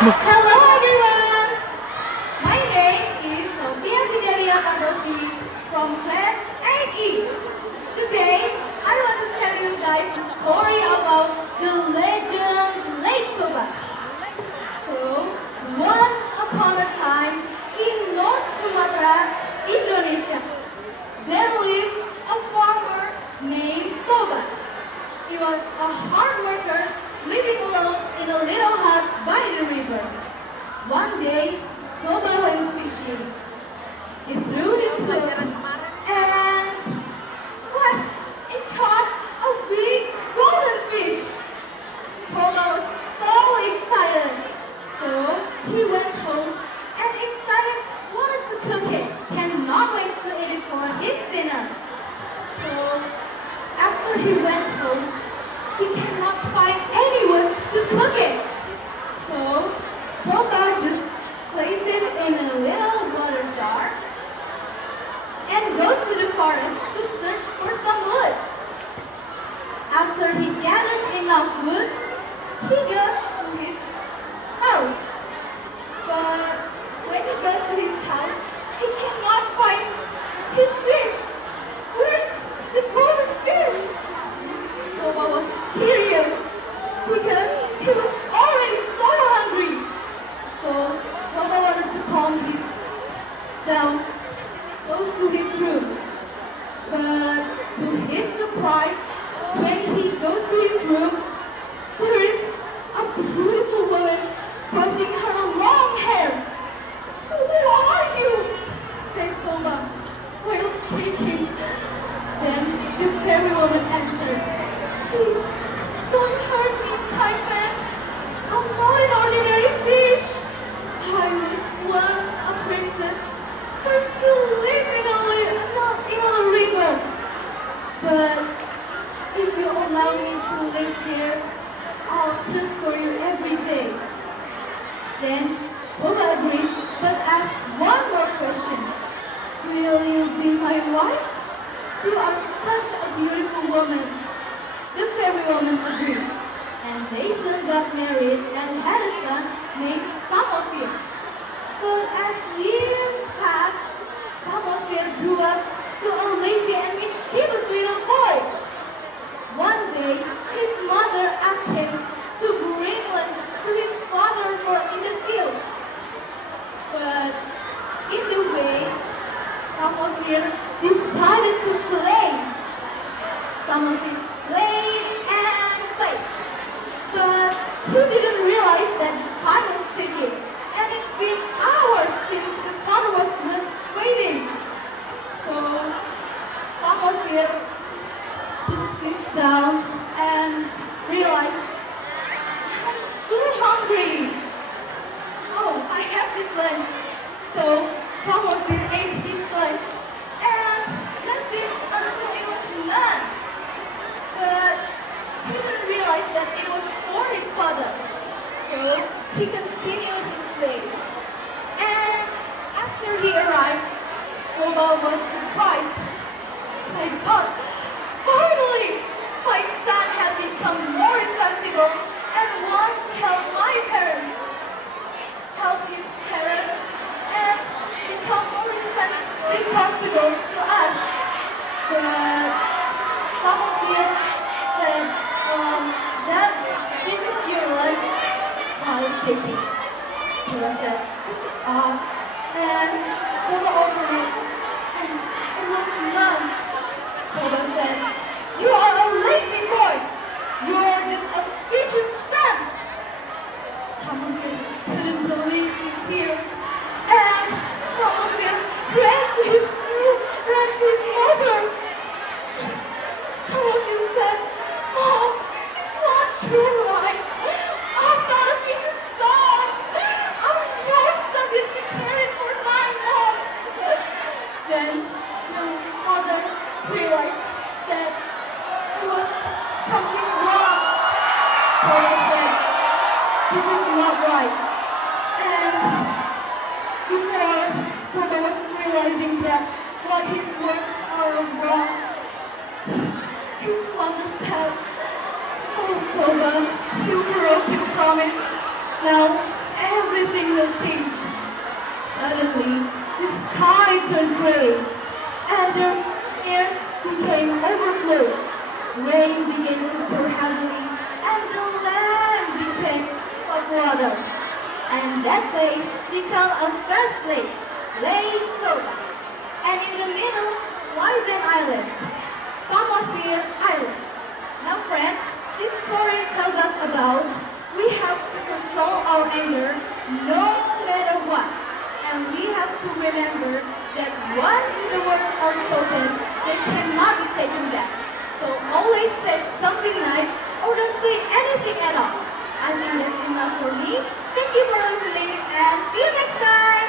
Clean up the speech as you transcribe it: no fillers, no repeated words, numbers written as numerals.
Hello everyone! My name is Sophia Fidelia Pardosi from class 8E. Today, I want to tell you guys the story about the legend Lake Toba. So, once upon a time in North Sumatra, Indonesia, there lived a farmer named Toba. He was a hard worker living alone in a little hut by the river. One day, Toba went fishing. He threw his hook and splash! He caught a big golden fish. Toba was so excited. So he went home and excited wanted to cook it. Cannot wait to eat it for his dinner. So after he went home, he cannot find any wood to cook it. So Toba just placed it in a little water jar and goes to the forest to search for some woods. After he gathered enough woods, he goes to his house. But when he goes to his house, he cannot find his fish. Where's the golden fish? Toba was furious because he was already so hungry. So Toba wanted to calm his down, goes to his room. But to his surprise, when he goes to his room, there is a beautiful woman brushing her long hair. "Who are you?" said Toba while shaking. Then the fairy woman answered, "Please, don't hurt me, kind man. I'm not an ordinary fish. I was once a princess first to live in a river. But if you allow me to live here, I'll cook for you every day." Then Toba agrees, but asks one more question. "Will you be my wife? You are such a beautiful woman." The fairy woman agreed, and they soon got married and had a son named Samosir. But as years passed, Samosir grew up to a lazy and mischievous little boy. One day, his mother asked him to bring lunch to his father in the fields. But in the way, Samosir decided to play. Samosir played and played. But he didn't realize that time was ticking, and it's been hours since the father was waiting. So Samosir just sits down and realizes, "I'm too hungry. Oh, I have this lunch." So Samosir ate his lunch and left it until it was none. But he didn't realize that it was for his father. So he continued his way. And after he arrived, Toba was surprised. "My God, finally! My son had become more responsible and wants to help my parents. Help his parents and become more responsible to us." But Samosir said, "Dad, this is your lunch." While shaking, Toba said, "This is all." And Toba opened it, and it was none. Toba said, "You are a lazy boy. You are just a fish's son." Samosir couldn't believe his ears, and Samosir ran to his mother. Samosir said, "Mom, it's not true, right? I'm not a fish's son. I'm your son that you carried for 9 months." Then the mother realized that there was something wrong. So he said, "This is not right." And before Toba was realizing that what his words are wrong, his mother said, "Oh Toba, you broke your promise. Now everything will change. Suddenly, the sky turned gray, and the air became overflowed. Rain began to pour heavily, and the land became full of water. And that place became a vast lake, Lake Toba. And in the middle was an island, Sophia Island. Now friends, this story tells us about we have to control our anger no matter what. And we have to remember that once the words are spoken, they cannot be taken back. So always say something nice or don't say anything at all. I think that's enough for me. Thank you for listening and see you next time.